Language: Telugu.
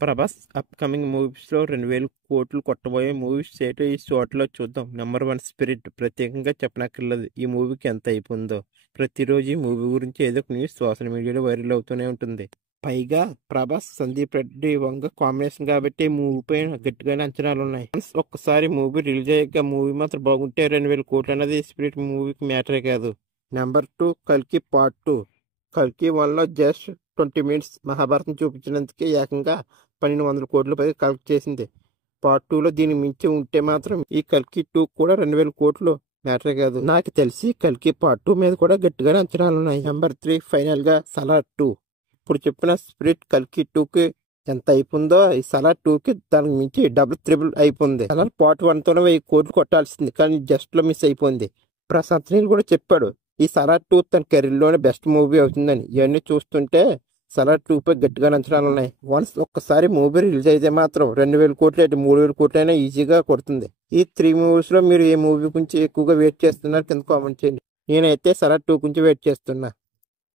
ప్రభాస్ అప్కమింగ్ మూవీస్లో 2000 కోట్లు కొట్టబోయే మూవీస్ ఏంటో ఈ షార్ట్లో చూద్దాం. Number 1 spirit. ప్రత్యేకంగా చెప్పనక్కర్లేదు ఈ మూవీకి ఎంత అయిపోయిందో. ప్రతిరోజు ఈ మూవీ గురించి ఏదో ఒక న్యూస్ సోషల్ మీడియాలో వైరల్ అవుతూనే ఉంటుంది. పైగా ప్రభాస్ సందీప్ రెడ్డి వంగ కాంబినేషన్ కాబట్టి ఈ మూవీ పైన గట్టిగానే అంచనాలు ఉన్నాయి. ఒక్కసారి మూవీ రిలీజ్ అయ్యాక మూవీ మాత్రం బాగుంటే 2000 కోట్లు అన్నది స్పిరిట్ మూవీకి మ్యాటరే కాదు. నెంబర్ 2 కల్కి పార్ట్ 2. కల్కి 1లో జస్ట్ 20 మినిట్స్ మహాభారతం చూపించినందుకే ఏకంగా 1200 కోట్ల పైగా కలెక్ట్ చేసింది. పార్ట్ 2లో దీన్ని మించి ఉంటే మాత్రం ఈ కల్కి 2 కూడా 2000 కోట్లు మ్యాటరే కాదు. నాకు తెలిసి కల్కి పార్ట్ 2 మీద కూడా గట్టిగానే అంచనాలు ఉన్నాయి. నెంబర్ 3 ఫైనల్ గా సలార్ 2. ఇప్పుడు చెప్పిన స్పిరిట్ కల్కి 2కి ఎంత అయిపోయిందో ఈ సలార్ 2కి దానికి మించి డబుల్ త్రిబుల్ అయిపోయింది. సలార్ పార్ట్ 1తోనే 1000 కోట్లు కొట్టాల్సింది కానీ జస్ట్ లో మిస్ అయిపోయింది. ప్రశాంత్ నీల్ కూడా చెప్పాడు ఈ సలార్ 2 తన కెరీర్లోనే బెస్ట్ మూవీ అవుతుందని. ఇవన్నీ చూస్తుంటే సలార్ 2 పై గట్టిగా అంచనాలు ఉన్నాయి. వన్స్ ఒక్కసారి మూవీ రిలీజ్ అయితే మాత్రం 2000 కోట్లు అయితే 3000 కోట్లు అయినా ఈజీగా కొడుతుంది. ఈ 3 మూవీస్ లో మీరు ఏ మూవీ గురించి ఎక్కువగా వెయిట్ చేస్తున్నారు కింద కామెంట్ చేయండి. నేనైతే సలార్ 2 గురించి వెయిట్ చేస్తున్నా.